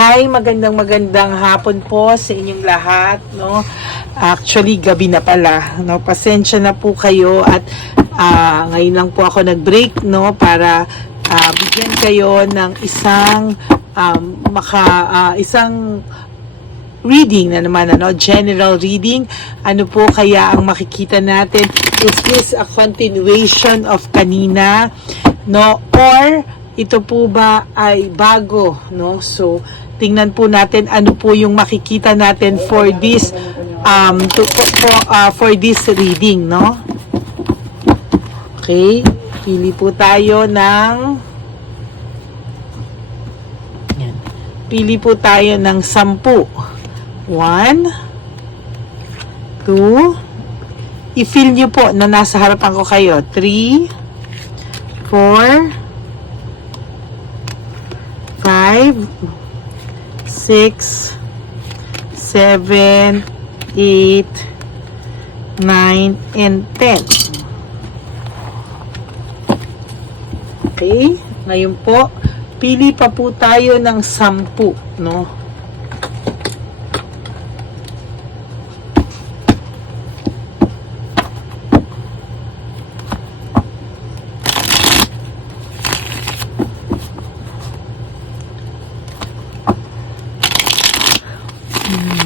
Hi, magandang hapon po sa inyong lahat, no? Actually, gabi na pala, no? Pasensya na po kayo at ngayon lang po ako nag-break, no? Para bigyan kayo ng isang reading na naman, ano? General reading. Ano po kaya ang makikita natin? Is this a continuation of kanina, no? Or ito po ba ay bago, no? So, tingnan po natin ano po yung makikita natin for this for this reading, no? Okay, pili po tayo ng yan. Pili po tayo ng 10. 1 2 I-feel nyo po na nasa harapan ko kayo. 3 4 5, 6, 7, 8, 9, and 10. Okay? Ngayon po, pili pa po tayo ng 10, no?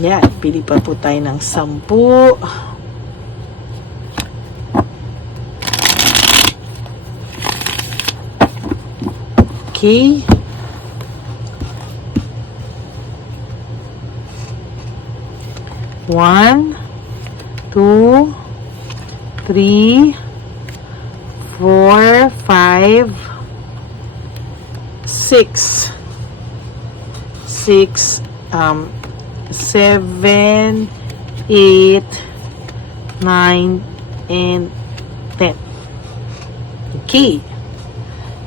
Yan, pili pa po tayo ng 10. Okay. One, 2, 3, 4, 5, 6. 7, 8, 9, and 10. Okay.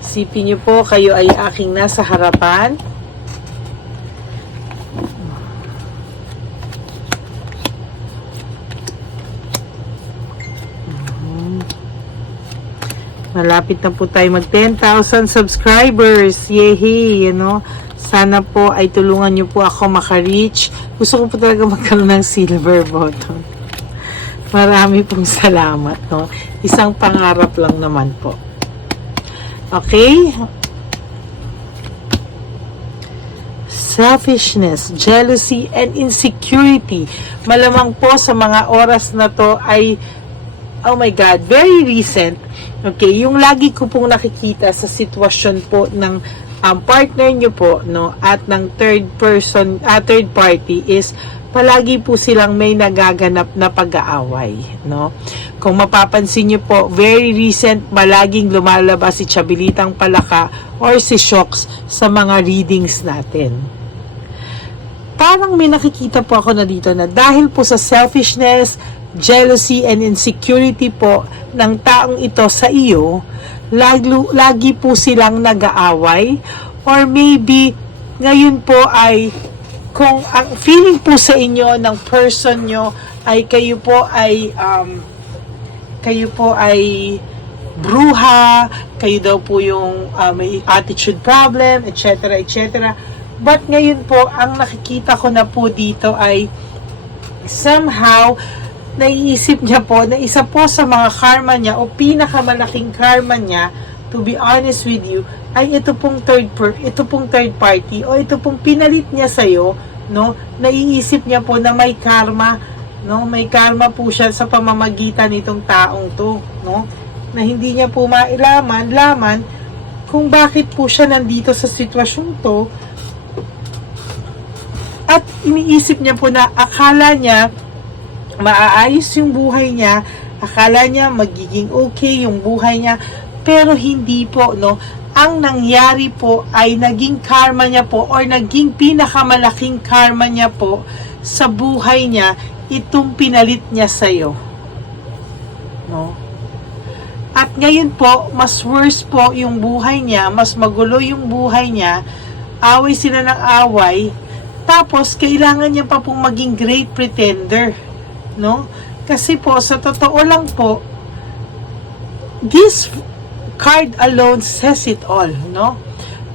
Isipin niyo po, kayo ay aking nasa harapan. Malapit na po tayo mag 10,000 subscribers. Yehey, ano? Sana po ay tulungan niyo po ako maka-reach. Gusto ko po talaga magkaroon ng silver button. Marami pong salamat, no? Isang pangarap lang naman po. Okay? Selfishness, jealousy, and insecurity. Malamang po sa mga oras na to ay, oh my God, very recent. Okay, yung lagi ko pong nakikita sa sitwasyon po ng partner nyo po, no, at ng third party is palagi po silang may nagaganap na pag-aaway, no? Kung mapapansin nyo po, very recent, malaging lumalabas si Chabilitang Palaka or si Shocks sa mga readings natin. Parang may nakikita po ako na dito na dahil po sa selfishness, jealousy, and insecurity po ng taong ito sa iyo, lagi po silang nag-aaway, or maybe ngayon po ay kung ang feeling po sa inyo ng person nyo ay kayo po ay bruha, kayo daw po yung may attitude problem, etc. etc. But ngayon po ang nakikita ko na po dito ay somehow naiisip niya po na isa po sa mga karma niya o pinakamalaking karma niya, to be honest with you, ay ito pong third party o ito pong pinalit niya sa'yo, no? Naiisip niya po na may karma, no? May karma po siya sa pamamagitan nitong taong to, no? Na hindi niya po laman kung bakit po siya nandito sa sitwasyon to, at iniisip niya po na akala niya maaayos yung buhay niya, akala niya magiging okay yung buhay niya, pero hindi po, no? Ang nangyari po ay naging karma niya po or naging pinakamalaking karma niya po sa buhay niya, itong pinalit niya sa'yo, no? At ngayon po, mas worse po yung buhay niya, mas magulo yung buhay niya, away sila ng away, tapos kailangan niya pa pong maging great pretender, no? Kasi po, sa totoo lang po, this card alone says it all, no?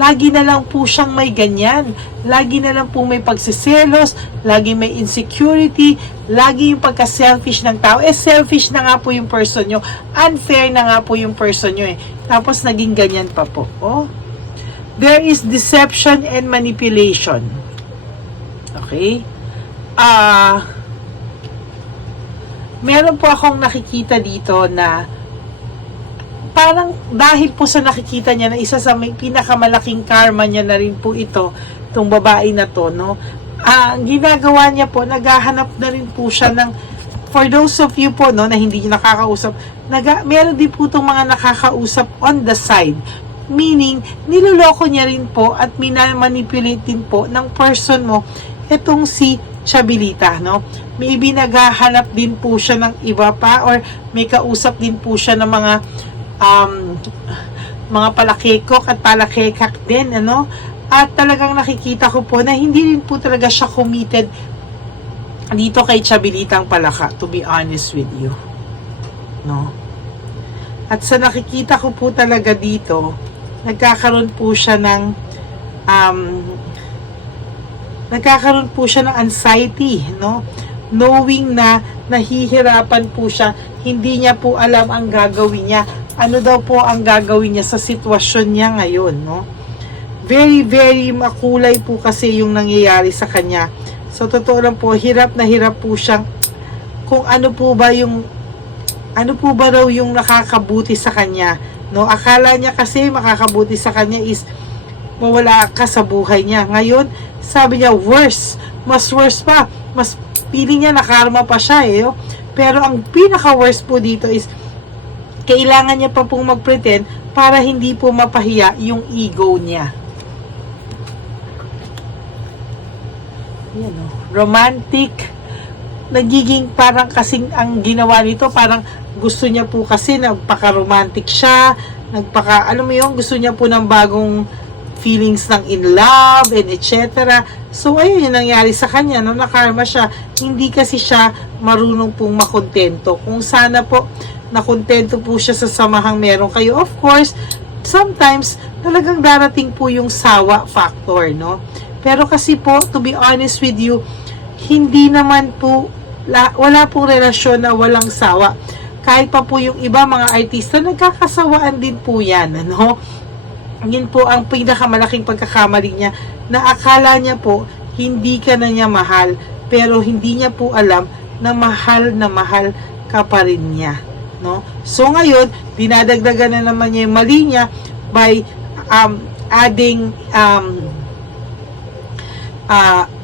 lagi na lang po siyang may ganyan. Lagi na lang po may pagsiselos, lagi may insecurity, lagi yung pagka-selfish ng tao. Selfish na nga po yung person nyo. Unfair na nga po yung person nyo eh. Tapos naging ganyan pa po. Oh. There is deception and manipulation. Okay? Meron po akong nakikita dito na parang dahil po sa nakikita niya na isa sa may pinakamalaking karma niya na rin po itong babae na to, no? Ang ginagawa niya po, naghahanap na rin po siya ng, for those of you po, no, na hindi niyo nakakausap, meron din po itong mga nakakausap on the side. Meaning, niloloko niya rin po at minamanipulate din po ng person mo itong si Chabilita, no? Maybe naghahanap din po siya ng iba pa or may kausap din po siya ng mga palakekok at palakekak din, ano? At talagang nakikita ko po na hindi rin po talaga siya committed dito kay Chabilitang Palaka, to be honest with you. No? At sa nakikita ko po talaga dito, nagkakaroon po siya ng anxiety, no? Knowing na nahihirapan po siya, hindi niya po alam ang gagawin niya. Ano daw po ang gagawin niya sa sitwasyon niya ngayon, no? Very, very makulay po kasi yung nangyayari sa kanya. So, totoo lang po, hirap na hirap po siyang kung ano po ba raw yung nakakabuti sa kanya, no? Akala niya kasi makakabuti sa kanya is mawala ka sa buhay niya. Ngayon, sabi niya, mas worse pa. Mas feeling niya nakarma pa siya eh. Oh. Pero ang pinaka-worst po dito is kailangan niya pa pong mag-pretend para hindi po mapahiya yung ego niya. Yan o. Romantic. Nagiging parang kasing ang ginawa nito, parang gusto niya po kasi nagpaka-romantic siya, alam mo yun, gusto niya po ng bagong feelings ng in love and etc. So, ayun yung nangyari sa kanya, no? Nakarma siya. Hindi kasi siya marunong pong makontento. Kung sana po nakontento po siya sa samahang meron kayo, of course, sometimes talagang darating po yung sawa factor, no? Pero kasi po, to be honest with you, hindi naman po, wala pong relasyon na walang sawa. Kahit pa po yung iba mga artista, nagkakasawaan din po yan, ano? Yun po ang pinakamalaking pagkakamali niya, na akala niya po hindi ka na niya mahal, pero hindi niya po alam na mahal ka pa rin niya, no? So ngayon, dinadagdagan na naman niya yung mali niya by adding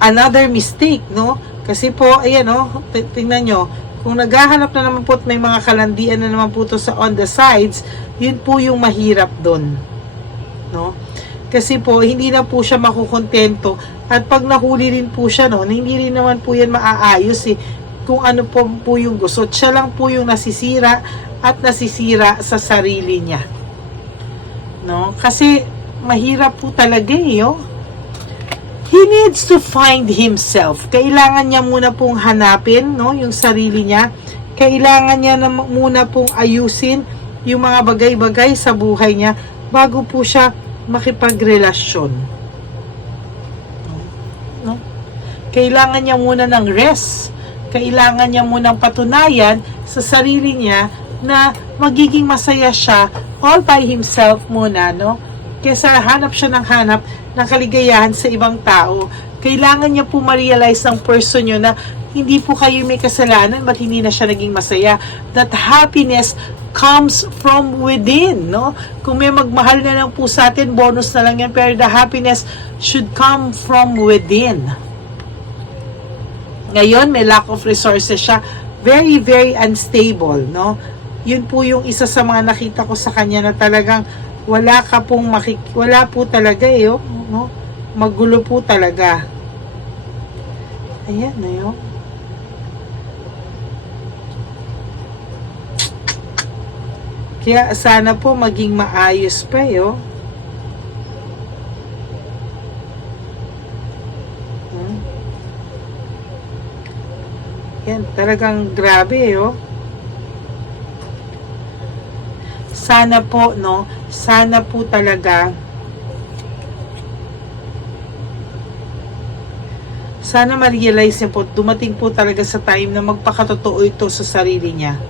another mistake, no? Kasi po, ayan, no, tingnan nyo, kung naghahanap na naman po at may mga kalandian na naman po to sa on the sides, yun po yung mahirap doon, no? Kasi po hindi na po siya makukontento, at pag nahuli rin po siya, no, hindi rin naman po yan maaayos eh, kung ano po yung gusto. Siya lang po yung nasisira at nasisira sa sarili niya, no? Kasi mahirap po talaga eh, oh. He needs to find himself. Kailangan niya muna pong hanapin, no, yung sarili niya. Kailangan niya na muna pong ayusin yung mga bagay-bagay sa buhay niya bago po siya makipagrelasyon. No? Kailangan niya muna ng rest. Kailangan niya muna patunayan sa sarili niya na magiging masaya siya all by himself muna, no? Kesa hanap siya ng hanap ng kaligayahan sa ibang tao. Kailangan niya po ma-realize ng person nyo na hindi po kayo may kasalanan, ba't hindi na siya naging masaya. That happiness comes from within, no? Kung may magmahal na lang po sa atin, bonus na lang yan, pero the happiness should come from within. Ngayon, may lack of resources siya. Very, very unstable, no? Yun po yung isa sa mga nakita ko sa kanya na talagang wala po talaga eh, oh, no? Magulo po talaga. Ayan na yun. Kaya sana po maging maayos pa eh, oh. Yan, talagang grabe eh, oh. Sana po, no? Sana po talaga Sana ma-realize niya po, dumating po talaga sa time na magpakatotoo ito sa sarili niya.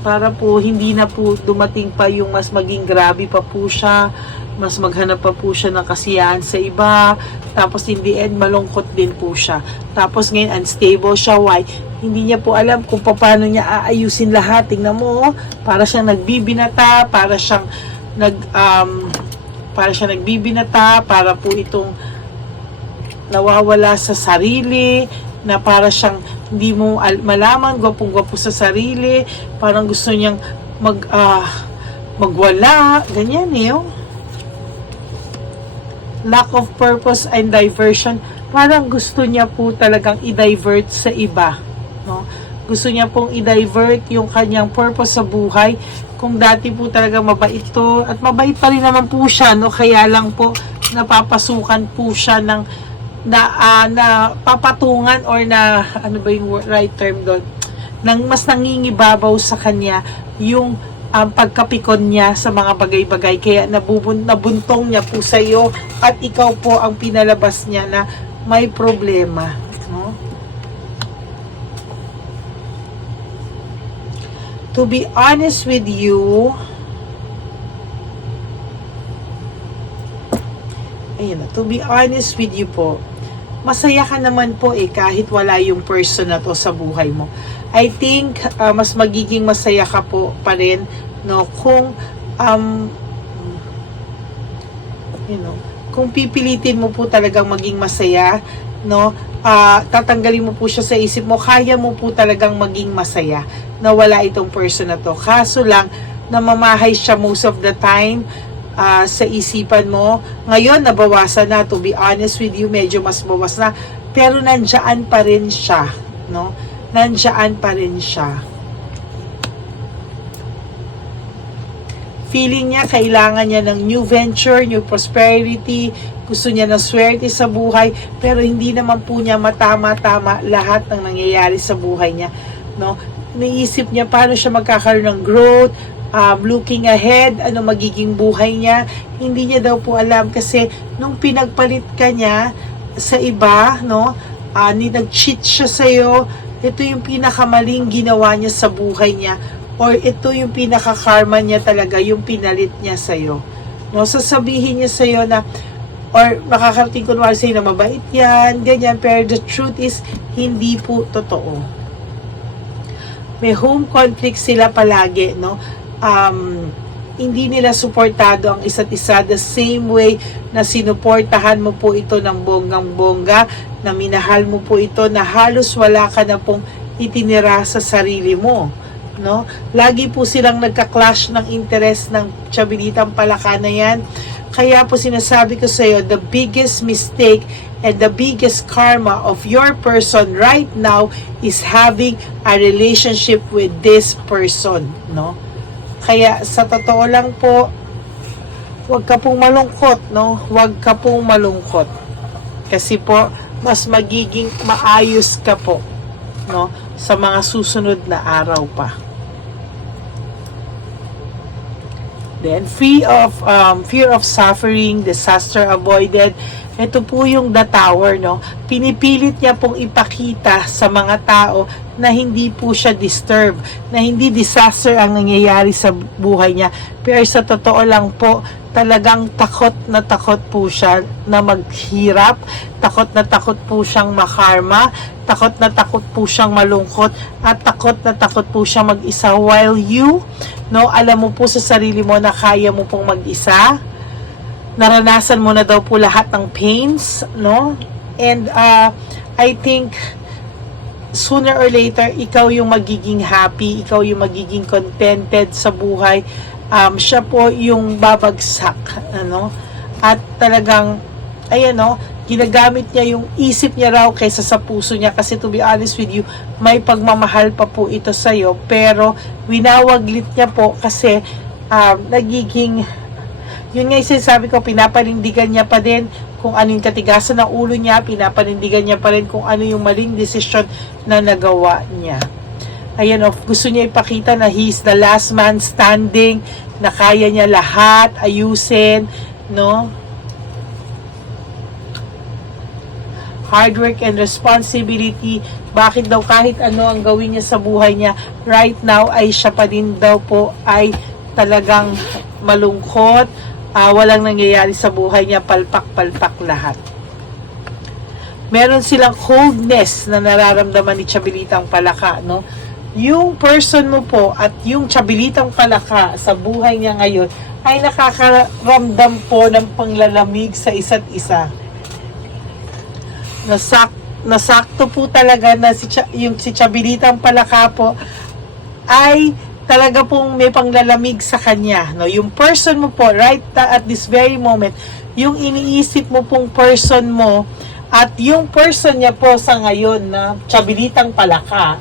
Para po hindi na po dumating pa yung mas maging grabe pa po siya, mas maghanap pa po siya ng kasiyahan sa iba, tapos in the end malungkot din po siya. Tapos ngayon unstable siya. Why? Hindi niya po alam kung paano niya aayusin lahat. Tingnan mo, para siyang nagbibinata, para siyang nagbibinata, para po itong nawawala sa sarili, na para siyang hindi mo malaman, gwapong-gwapo sa sarili, parang gusto niyang magwala, ganyan eh. Oh. Lack of purpose and diversion, parang gusto niya po talagang i-divert sa iba, no? Gusto niya pong i-divert yung kanyang purpose sa buhay. Kung dati po talaga mabait to, at mabait pa rin naman po siya, no? Kaya lang po napapasukan po siya ng na papatungan, or na ano ba yung right term doon, nang mas nangingibabaw sa kanya yung pagkapikon niya sa mga bagay-bagay, kaya nabuntong niya po sa iyo, at ikaw po ang pinalabas niya na may problema, no? To be honest with you, to be honest with you po, masaya ka naman po kahit wala yung person na to sa buhay mo. I think mas magiging masaya ka po pa rin, no, kung kung pipilitin mo po talagang maging masaya, no, tatanggalin mo po siya sa isip mo, kaya mo po talagang maging masaya na wala itong person na to. Kaso lang, namamahay siya most of the time sa isipan mo. Ngayon, nabawasan na. To be honest with you, medyo mas bawas na. Pero nandiyan pa rin siya, no? Nandiyan pa rin siya. Feeling niya, kailangan niya ng new venture, new prosperity. Gusto niya ng swerte sa buhay. Pero hindi naman po niya matama-tama lahat ng nangyayari sa buhay niya, no? Naisip niya paano siya magkakaroon ng growth, looking ahead, ano magiging buhay niya. Hindi niya daw po alam kasi nung pinagpalit ka niya sa iba, no, nag-cheat siya sa'yo, ito yung pinakamaling ginawa niya sa buhay niya, or ito yung pinaka-karma niya talaga, yung pinalit niya sa'yo, no. Sasabihin niya sa'yo na, or makakarating kunwari sa'yo na mabait yan, ganyan, pero the truth is, hindi po totoo. May home conflict sila palagi, no. Hindi nila suportado ang isa't isa the same way na sinuportahan mo po ito ng bonggang-bongga, na minahal mo po ito na halos wala ka na pong itinira sa sarili mo, no? Lagi po silang nagka-clash ng interest ng tiyabilitang palaka na yan. Kaya po sinasabi ko sa iyo, the biggest mistake and the biggest karma of your person right now is having a relationship with this person, no? Kaya sa totoo lang po, huwag ka pong malungkot, no? Huwag ka pong malungkot. Kasi po, mas magiging maayos ka po, no? Sa mga susunod na araw pa. Then, fear of suffering, disaster avoided. Ito po yung the tower, no? Pinipilit niya pong ipakita sa mga tao na hindi po siya disturbed, na hindi disaster ang nangyayari sa buhay niya. Pero sa totoo lang po, talagang takot na takot po siya na maghirap, takot na takot po siyang makarma, takot na takot po siyang malungkot, at takot na takot po siyang mag-isa, while you, no, alam mo po sa sarili mo na kaya mo pong mag-isa. Naranasan mo na daw po lahat ng pains, no? And I think sooner or later, ikaw yung magiging happy, ikaw yung magiging contented sa buhay. Siya po yung babagsak, ano? At talagang, ayan, no, ginagamit niya yung isip niya raw kaysa sa puso niya, kasi to be honest with you, may pagmamahal pa po ito sa'yo, pero winawaglit niya po kasi nagiging, yun nga yung sinasabi ko, pinapanindigan niya pa din kung ano yung katigasan ng ulo niya, pinapanindigan niya pa rin kung ano yung maling desisyon na nagawa niya. Ayan, gusto niya ipakita na he's the last man standing, na kaya niya lahat ayusin, no? Hard work and responsibility. Bakit daw kahit ano ang gawin niya sa buhay niya, right now ay siya pa din daw po ay talagang malungkot, walang nangyayari sa buhay niya, palpak-palpak lahat. Meron silang coldness na nararamdaman ni Chabilitang Palaka, no? Yung person mo po at yung Chabilitang Palaka sa buhay niya ngayon ay nakakaramdam po ng panglalamig sa isa't isa. Nasakto po talaga na si Chabilitang Palaka po ay talaga pong may panglalamig sa kanya, no? Yung person mo po right at this very moment, yung iniisip mo pong person mo at yung person niya po sa ngayon na Chabilitang Palaka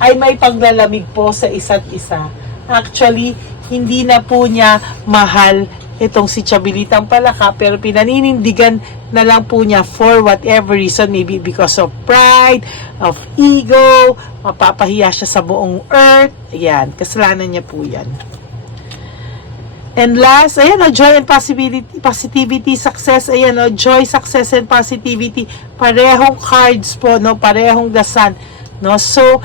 ay may panglalamig po sa isa't isa. Actually, hindi na po niya mahal itong si Chabilitang Palaka, pero pinaninindigan na lang po niya for whatever reason, maybe because of pride, of ego, mapapahiya siya sa buong earth. Ayan, kasalanan niya po yan. And last, ayan, joy and positivity, success, ayan, joy, success, and positivity, parehong cards po, no, parehong the sun, no, so,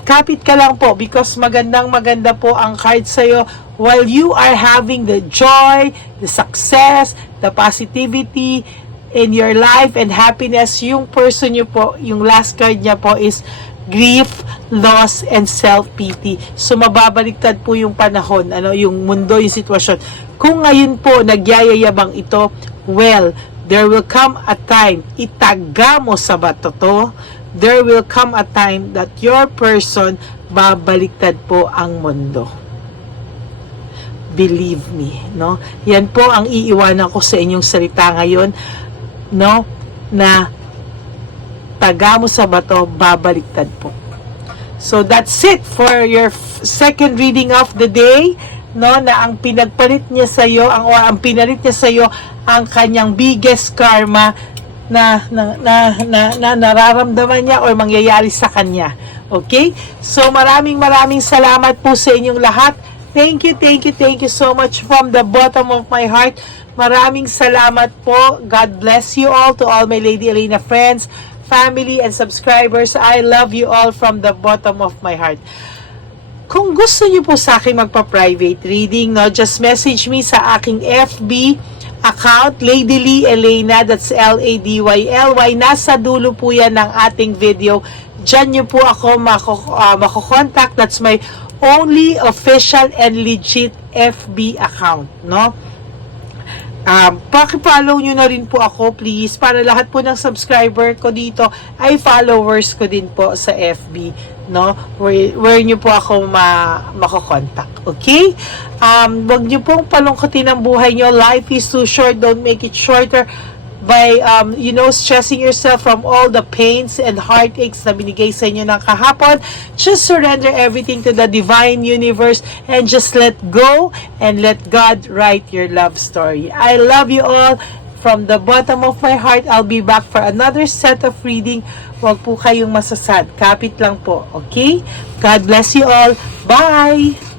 kapit ka lang po because maganda po ang card sa'yo while you are having the joy, the success, the positivity in your life and happiness. Yung person nyo po, yung last card niya po is grief, loss, and self-pity. So, mababaliktad po yung panahon, yung mundo, yung sitwasyon. Kung ngayon po, nagyayayabang ito, well, there will come a time, itaga mo sa bato to, there will come a time that your person, babaliktad po ang mundo. Believe me, no? Yan po ang iiwanan ko sa inyong salita ngayon, no? Na taga mo sa bato, babaliktad po. So that's it for your second reading of the day, no? Na ang pinagpalit niya sa iyo, ang pinalit niya sa iyo ang kanyang biggest karma na nararamdaman niya or mangyayari sa kanya. Okay? So maraming salamat po sa inyong lahat. Thank you so much from the bottom of my heart. Maraming salamat po. God bless you all, to all my Lady Elena friends, family, and subscribers. I love you all from the bottom of my heart. Kung gusto niyo po sa akin magpa-private reading, no, just message me sa aking FB account, Lady Lee Elena, that's LADYLY. Nasa dulo po yan ng ating video. Diyan nyo po ako mako-contact. That's my only official and legit FB account, no? Paki-follow nyo na rin po ako, please, para lahat po ng subscriber ko dito ay followers ko din po sa FB, no? Where nyo po ako mako-contact, okay? Wag nyo pong palungkutin ang buhay nyo. Life is too short. Don't make it shorter by stressing yourself from all the pains and heartaches na binigay sa inyo ng kahapon. Just surrender everything to the divine universe and just let go and let God write your love story. I love you all from the bottom of my heart. I'll be back for another set of reading. Huwag po kayong masasad. Kapit lang po, okay? God bless you all. Bye!